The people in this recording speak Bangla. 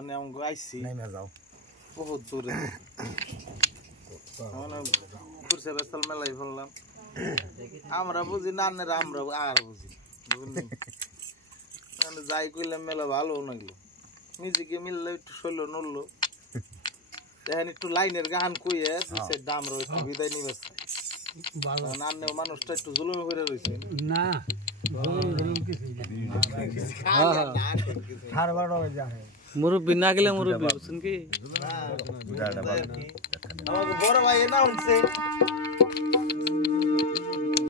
মানে আমি আইছি নেমে যাও বহুত দূরে মানে ঘুরছে বেসাল মেলাই ফেললাম আমরা বুঝি নানেরা আমরা আর বুঝি বুঝলি মানে যাই কইলাম মেলা ভালো লাগলো মিউজিকে মিললে একটু শৈল নড়লো এখন একটু লাইনের গান কইয়ে সে দাম রয়েছে বিদায় নিবে নান্নেও মানুষটা একটু জুলুম করে রয়েছে না মুরব্বী না গেলে মুরব্বী বুঝছেন কি বড় ভাই না উঠছে